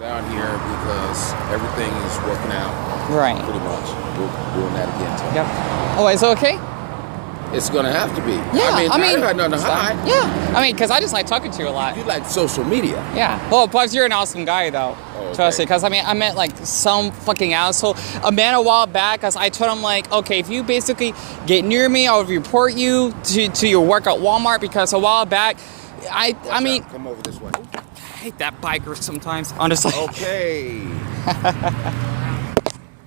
Down here because everything is working out. Right. Pretty much. We're doing that again today. Yep. Oh, is it okay? It's gonna have to be. Yeah, I mean, I got nothing to hide. Yeah. I mean, because I just like talking to you a lot. You like social media. Yeah. Well, plus you're an awesome guy, though. Oh, okay. Trust me. Because, I mean, I met, like, some fucking asshole. A man a while back, because I told him, like, okay, if you basically get near me, I'll report you to your work at Walmart, because a while back, I mean... Come over this way. I hate that biker sometimes, honestly. Okay.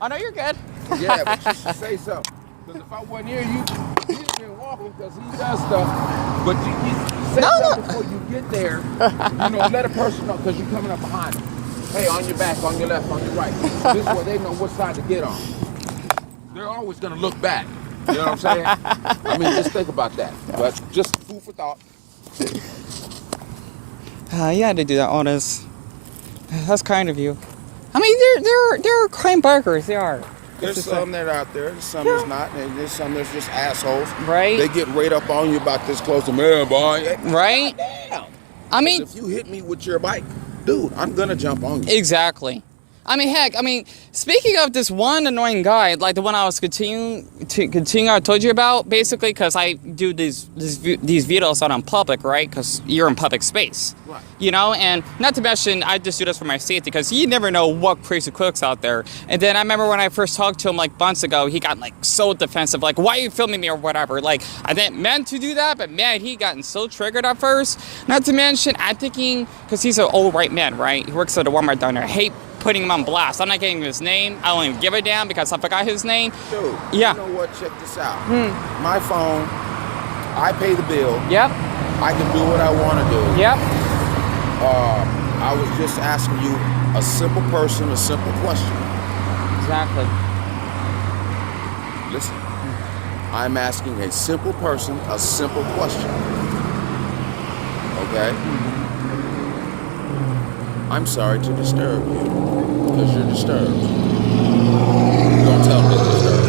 Oh, no, you're good. Yeah, but you should say so. Because if I wasn't here, he's been walking because he does stuff. But you say something before you get there. Let a person know because you're coming up behind them. Hey, on your back, on your left, on your right. This way they know what side to get on. They're always going to look back. You know what I'm saying? I mean, just think about that. But just food for thought. You had to do that, Odis. That's kind of you. I mean, there are crime bikers. They are. There's some that are out there. There's some that's not. And there's some that's just assholes. Right. They get right up on you about this close to man, boy. Right. Damn. I mean, if you hit me with your bike, dude, I'm gonna jump on you. Exactly. I mean, heck, speaking of this one annoying guy, like the one I was continuing I told you about, basically, because I do these videos out on public, right? Because you're in public space. Right. And not to mention, I just do this for my safety, because you never know what crazy crooks out there. And then I remember when I first talked to him, like, months ago, he got, like, so defensive, like, why are you filming me or whatever? Like, I didn't meant to do that, but, man, he gotten so triggered at first. Not to mention, I'm thinking, because he's an old white man, right? He works at a Walmart down there. I hate putting him on blast. I'm not getting his name. I don't even give a damn because I forgot his name. Dude, yeah. You know what? Check this out. My phone, I pay the bill. Yep. I can do what I want to do. Yep. I was just asking you a simple person, a simple question. Exactly. Listen, I'm asking a simple person a simple question. Okay? I'm sorry to disturb you, because you're disturbed. Don't tell me you're disturbed,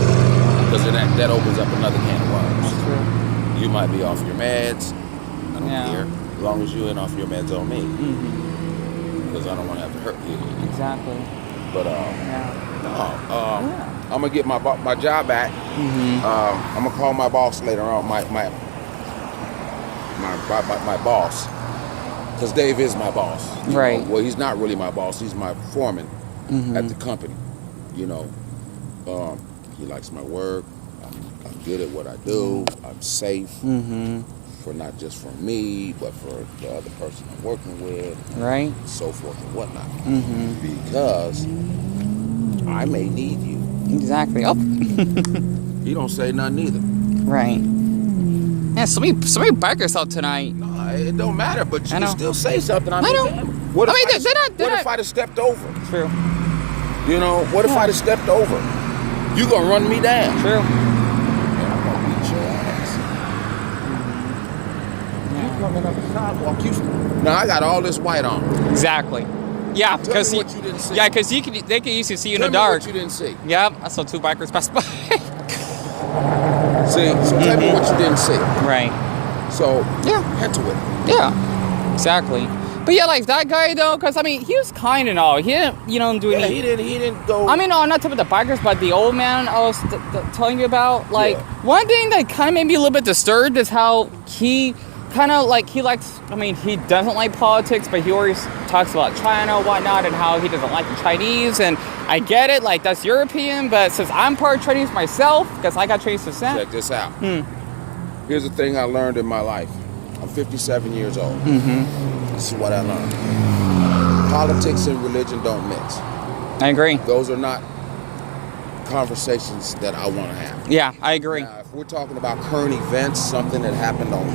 because that opens up another can of worms. That's true. You might be off your meds. I don't care, as long as you ain't off your meds on me, because I don't want to have to hurt you. Exactly. But yeah. I'm gonna get my job back. I'm gonna call my boss later on. My boss. Because Dave is my boss. Right. Well, he's not really my boss. He's my foreman at the company. He likes my work. I'm good at what I do. I'm safe. For not just for me, but for the other person I'm working with. Right. So forth and whatnot. Because I may need you. Exactly. Oh. He don't say nothing either. Right. Yeah, so many bikers out tonight. It don't matter, but you can still say something. I know. What if I'd have stepped over? True. What if I'd have stepped over? You gonna run me down? True. And I'm gonna beat your ass. You coming up the sidewalk? Now I got all this white on. Exactly. Yeah, because what you didn't see. Yeah, because they can usually see you in the Tell me dark. what you didn't see. Yep, I saw two bikers pass by. See, so tell me what you didn't see. Right. So, yeah, head to it. Yeah, exactly. But yeah, like that guy though, because he was kind and all. He didn't, do any. He didn't go. No, I'm not talking about the bikers, but the old man I was telling you about. Like, one thing that kind of made me a little bit disturbed is how he kind of he likes. He doesn't like politics, but he always talks about China and whatnot, and how he doesn't like the Chinese. And I get it, like that's your opinion, but since I'm part Chinese myself, because I got Chinese descent. Check this out. Here's the thing I learned in my life. I'm 57 years old. This is what I learned. Politics and religion don't mix. I agree. Those are not conversations that I want to have. Yeah, I agree. Now, if we're talking about current events, something that happened on,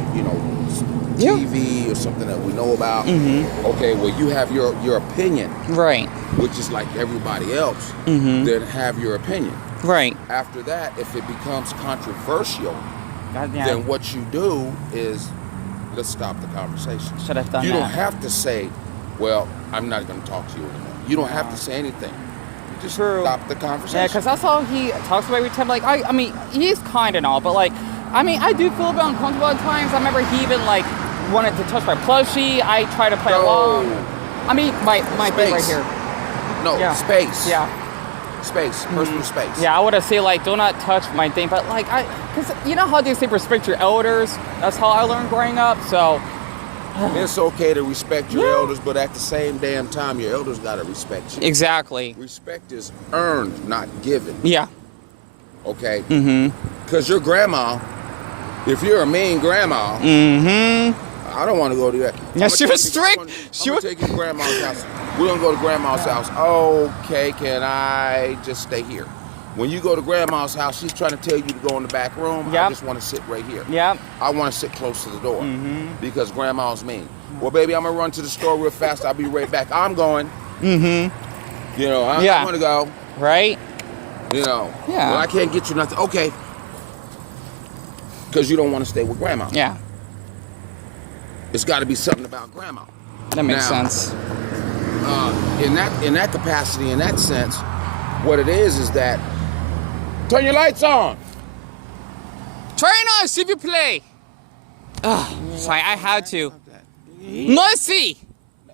TV or something that we know about, okay, well, you have your opinion. Right. Which is like everybody else, then have your opinion. Right. After that, if it becomes controversial, then what you do is, let's stop the conversation. Should have done You that. don't have to say, well, I'm not going to talk to you anymore. You don't have to say anything. You just stop the conversation. Yeah, because that's how he talks about every time. Like, he's kind and all, but I do feel a bit uncomfortable at times. I remember he even wanted to touch my plushie. I try to play along. I mean, my thing right Space. here. No, Yeah. space. Yeah. Space. Personal space. Yeah, I would have say like, do not touch my thing, but like because you know how they say respect your elders. That's how I learned growing up. So It's okay to respect your Yeah. elders, but at the same damn time, your elders gotta respect you. exactly. Respect is earned, not given. Yeah. Okay? Mm-hmm. Because your grandma, if you're a mean grandma, Mm-hmm. I don't want to go to that. Yeah, she was strict. I'm She gonna was. take you to grandma's house. We're gonna go to grandma's house. Okay, can I just stay here? When you go to grandma's house, she's trying to tell you to go in the back room. I Yep. just want to sit right here. Yep. I want to sit close to the door Mm-hmm. because grandma's mean. Well, baby, I'm gonna run to the store real fast. I'll be right back. I'm going. Mm-hmm. You know, I'm Yeah. gonna go. Right. You know. Yeah. Well, I can't get you nothing. Okay. Because you don't want to stay with grandma. Yeah. It's got to be something about grandma. That makes Now, sense. In that capacity, in that sense, what it is that turn your lights on. Turn on, s'il vous plaît. Sorry, I had to. Mercy.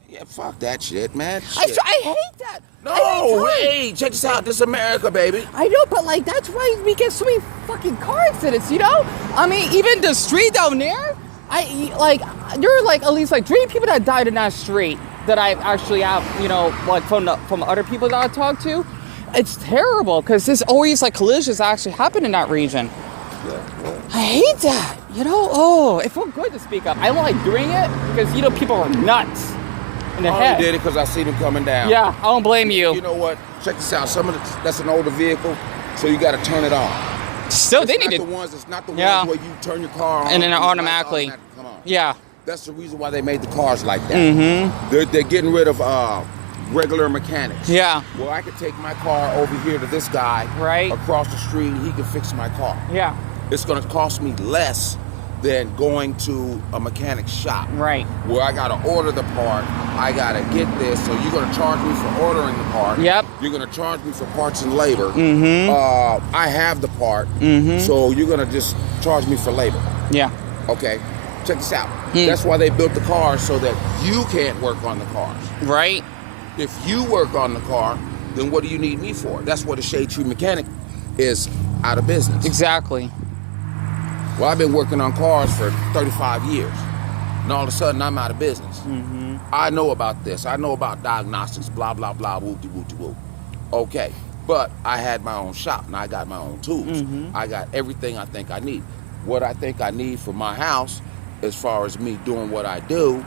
Yeah, fuck that shit, man. I Shit. hate that. No, hey, check this out. This is America, baby. I know, but like that's why we get so many fucking car accidents, you know? I mean, even the street down there, there are like at least like 3 people that died in that street that I actually have, you know, like from other people that I talked to. It's terrible because there's always like collisions that actually happen in that region. I hate that, you know? Oh, it felt good to speak up. I like doing it because, you know, people are nuts in the I head. only did it because I see them coming down. Yeah, I don't blame you. You know what? Check this out. That's an older vehicle, so you got to turn it on. Still, they It's need not to. the ones. It's not the Yeah. ones where you turn your car on And then it the lights automatically. come on. Yeah. That's the reason why they made the cars like that. Mm-hmm. They're getting rid of regular mechanics. Yeah. Well, I could take my car over here to this guy Right. across the street. He can fix my car. Yeah. It's going to cost me less than going to a mechanic shop. Right. Where I got to order the part. I got to get this. So you're going to charge me for ordering the part. Yep. You're going to charge me for parts and labor. Mm-hmm. I have the part. Mm-hmm. So you're going to just charge me for labor. Yeah. Okay. Check this out. That's why they built the cars so that you can't work on the cars. Right. If you work on the car, then what do you need me for? That's what a shade tree mechanic is out of business. Exactly. Well, I've been working on cars for 35 years. And all of a sudden, I'm out of business. Mm-hmm. I know about this. I know about diagnostics, blah, blah, blah, whoop-de-whoop-de-whoop. Okay. But I had my own shop, and I got my own tools. Mm-hmm. I got everything I think I need. What I think I need for my house, as far as me doing what I do,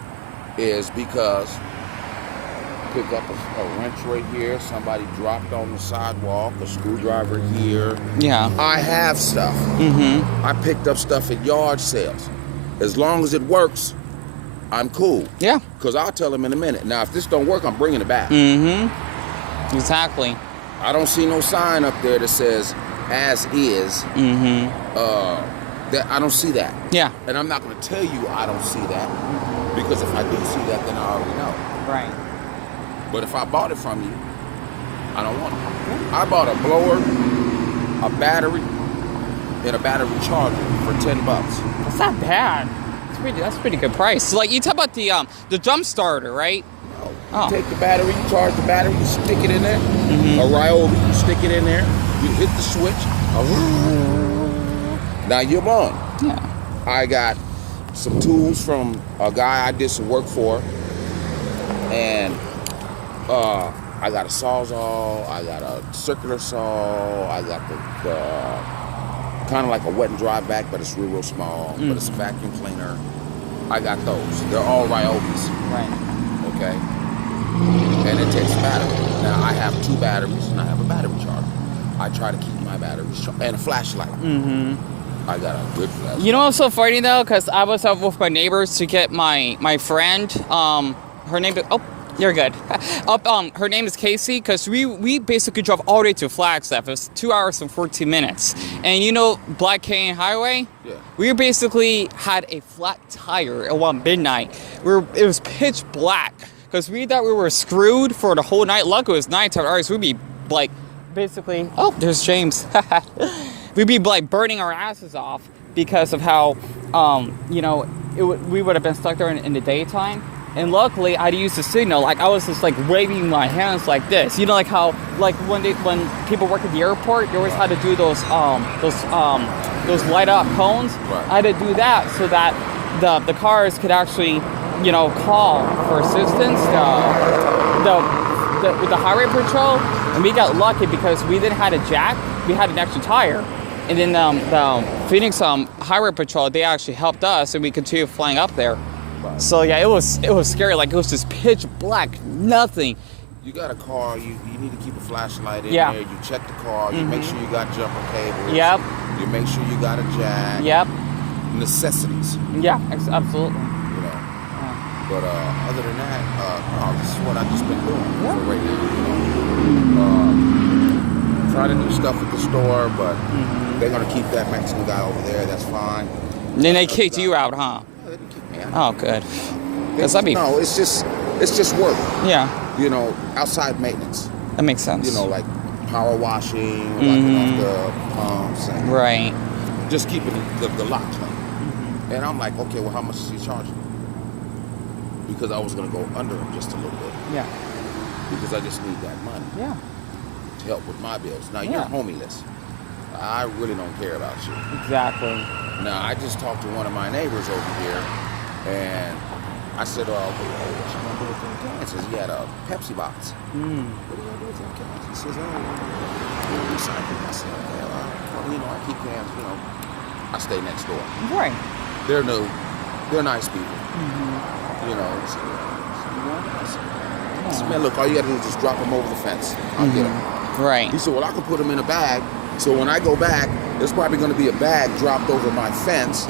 is because pick up a wrench right here, somebody dropped on the sidewalk, a screwdriver here. Yeah. I have stuff. Mm-hmm. I picked up stuff at yard sales. As long as it works, I'm cool. Yeah. Because I'll tell them in a minute. Now, if this don't work, I'm bringing it back. Mm-hmm. Exactly. I don't see no sign up there that says as is. Mm-hmm. That I don't see that. Yeah. And I'm not going to tell you I don't see that. Because if I do see that, then I already know. Right. But if I bought it from you, I don't want it. I bought a blower, a battery, and a battery charger for $10. That's not bad. That's pretty good price. So, like you talk about the jump starter, right? No. Oh. You take the battery, you charge the battery, you stick it in there. Mm-hmm. A Ryobi, you stick it in there, you hit the switch. Now you're on. Yeah. I got some tools from a guy I did some work for, and I got a Sawzall, I got a circular saw, I got the kind of like a wet and dry vac, but it's real small, but it's a vacuum cleaner. I got those. They're all Ryobis. Right. Okay? And it takes a battery. Now, I have 2 batteries, and I have a battery charger. I try to keep my batteries charged. And a flashlight. Mm-hmm. I got a good flashlight. You know what's so funny though? Because I was out with my neighbors to get my friend. Her name. Oh, you're good. Her name is Casey. Because we basically drove all the way to Flagstaff. It was 2 hours and 14 minutes. And you know Black Canyon Highway? Yeah. We basically had a flat tire around midnight. It was pitch black. Because we thought we were screwed for the whole night. Luckily it was nighttime. Otherwise we'd be like basically. Oh, there's James. We'd be like burning our asses off because of how, you know, we would have been stuck there in the daytime. And luckily, I used the signal. Like I was just like waving my hands like this. You know, like how like when people work at the airport, they always had to do those light up cones. Right. I had to do that so that the cars could actually, you know, call for assistance. With the highway patrol, and we got lucky because we didn't have a jack. We had an extra tire. And then the Phoenix highway patrol, they actually helped us, and we continued flying up there. Right. So yeah, it was scary. Like it was just pitch black, nothing. You got a car, you need to keep a flashlight in Yeah. there. You check the car, you make sure you got jumper cables. Yep. You make sure you got a jack. Yep. Necessities. Yeah, absolutely. You know. But other than that, no, this is what I've just been doing for right now. You know. Trying to do stuff at the store, but they're gonna keep that Mexican guy over there. That's fine. And then they kicked you out, huh? No, they didn't kick me out. Oh, good. Because that'd be No, it's just work. yeah. You know, outside maintenance. That makes sense. You know, like power washing, wiping off the pumps, and right. just keeping the lot clean. And I'm like, okay, well, how much is he charging? Because I was gonna go under him just a little bit. Yeah. Because I just need that money Yeah. to help with my bills. Now you're Yeah. homeless. I really don't care about you. Exactly. Now I just talked to one of my neighbors over here, and I said, "Oh, what you gonna do with them cans?" He had a Pepsi box. What are you gonna do with them cans? He says, "Oh, we'll recycle." I said, "Okay, well, you know, I keep cans. You know, I stay next door. Right. They're nice people. You know." So, you know, I said, "Man, look, all you gotta do is just drop them over the fence. I'll get them." Right. He said, "Well, I can put them in a bag. So when I go back, there's probably going to be a bag dropped over my fence,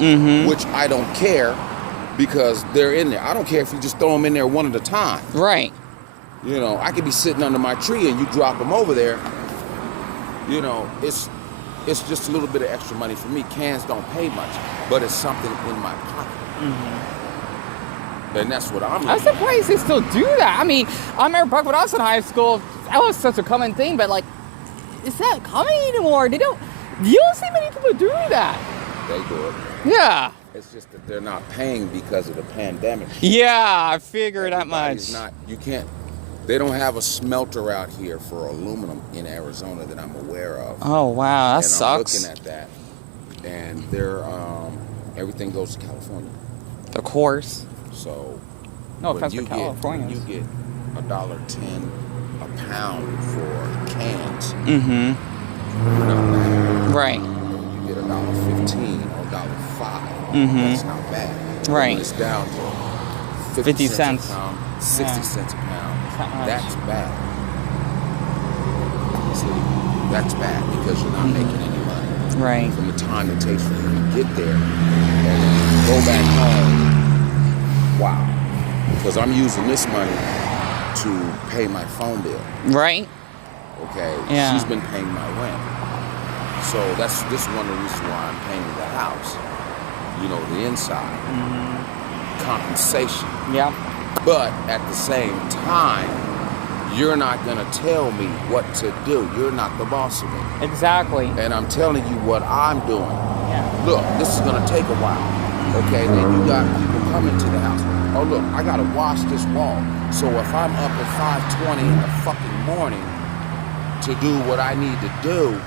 which I don't care because they're in there. I don't care if you just throw them in there one at a time. Right. You know, I could be sitting under my tree and you drop them over there. You know, it's just a little bit of extra money for me. Cans don't pay much, but it's something in my pocket. And that's what I'm I'm looking at. surprised they still do that. I mean, I remember back when I was in high school, that was such a common thing, but like, it's not common anymore. You don't see many people do that. They do it. Yeah. It's just that they're not paying because of the pandemic. Yeah, I figured that Everybody's much. They don't have a smelter out here for aluminum in Arizona that I'm aware of. Oh wow, that and sucks. I'm looking at that, and they're everything goes to California. Of course. So No when offense you to California. you get $1.10 a pound for cans. Mm-hmm. Not bad. Right. You get $1.15 or $1.05. That's not bad. Right. When it's down to 50 cents. a pound, 60 cents a pound. Not much. That's bad. See, that's bad because you're not making any money. Right. From the time it takes for you to get there and go back home, wow. Because I'm using this money to pay my phone bill. Right. Okay? Yeah. She's been paying my rent. So this is one of the reasons why I'm painting the house. You know, the inside. Compensation. Yeah. But at the same time, you're not going to tell me what to do. You're not the boss of me. Exactly. And I'm telling you what I'm doing. Yeah. Look, this is going to take a while. Okay, then you got people coming to the house. Oh, look, I got to wash this wall. So if I'm up at 5:20 in the fucking morning to do what I need to do,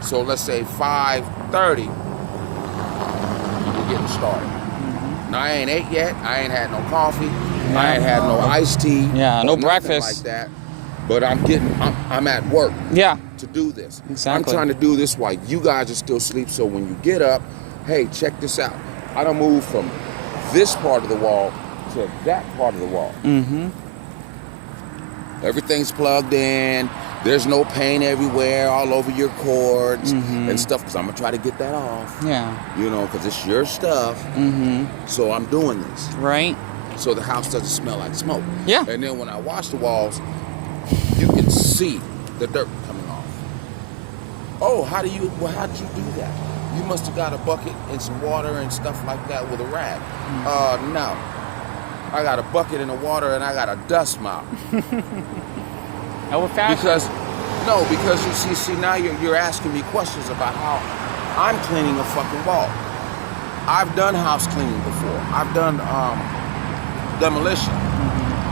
so let's say 5:30, we're getting started. Now, I ain't ate yet. I ain't had no coffee. I ain't had no iced tea. Yeah, no nothing breakfast. like that. But I'm at work Yeah. to do this. Exactly. I'm trying to do this while you guys are still asleep. So when you get up, hey, check this out. I don't move from this part of the wall to that part of the wall. Everything's plugged in. There's no paint everywhere, all over your cords and stuff. Because I'm gonna try to get that off. Yeah. You know, because it's your stuff. So I'm doing this. Right. So the house doesn't smell like smoke. Yeah. And then when I wash the walls, you can see the dirt coming off. Oh, how did you do that? You must have got a bucket and some water and stuff like that with a rag. No. I got a bucket and a water and I got a dust mop. Old fashioned. Because you see now you're asking me questions about how I'm cleaning a fucking wall. I've done house cleaning before. I've done demolition.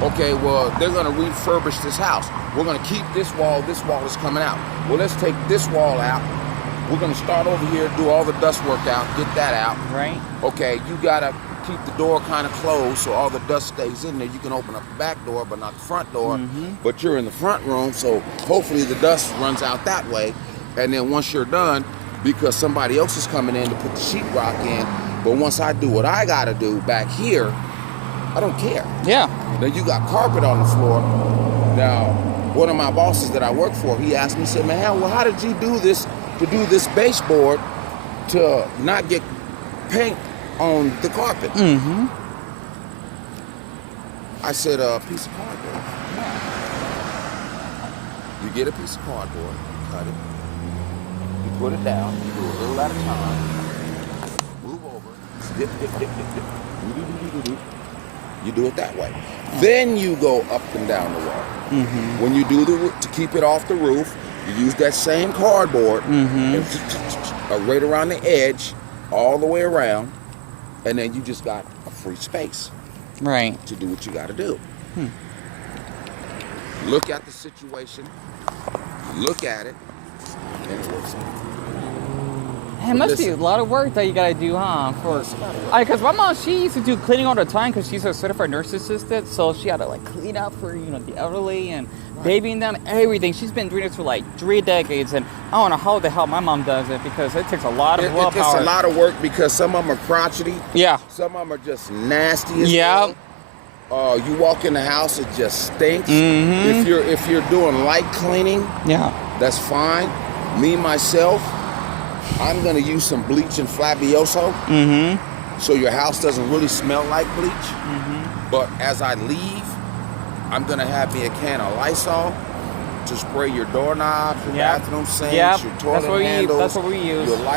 Okay, well, they're gonna refurbish this house. We're gonna keep this wall is coming out. Well, let's take this wall out. We're gonna start over here, do all the dust work out, get that out. Right. Okay, you gotta keep the door kind of closed so all the dust stays in there. You can open up the back door, but not the front door. But you're in the front room, so hopefully the dust runs out that way. And then once you're done, because somebody else is coming in to put the sheetrock in, but once I do what I gotta do back here, I don't care. Yeah. Then you got carpet on the floor. Now, one of my bosses that I work for, he asked me, he said, man, well, how did you do this, to do this baseboard to not get paint on the carpet? I said, a piece of cardboard. You get a piece of cardboard, cut it, you put it down, you do a little at a time, move over, dip, dip, dip, dip, dip, do-do-do-do-do-do. You do it that way. Then you go up and down the wall. When you do to keep it off the roof, you use that same cardboard and right around the edge, all the way around, and then you just got a free space. Right. To do what you got to do. Look at the situation, look at it, and it works. It must be a lot of work that you gotta do, huh? Because my mom, she used to do cleaning all the time because she's a certified nurse assistant, so she had to like clean up for the elderly and babying them, everything. She's been doing this for like 3 decades, and I don't know how the hell my mom does it because it takes a lot of willpower. It's a lot of work because some of them are crotchety. Yeah. Some of them are just nasty as well. You walk in the house, it just stinks. If you're doing light cleaning, that's fine. Me myself, I'm gonna use some bleach and Flavioso, so your house doesn't really smell like bleach. But as I leave, I'm gonna have me a can of Lysol to spray your doorknobs, your bathroom sinks, your toilet handles. That's what we use. Your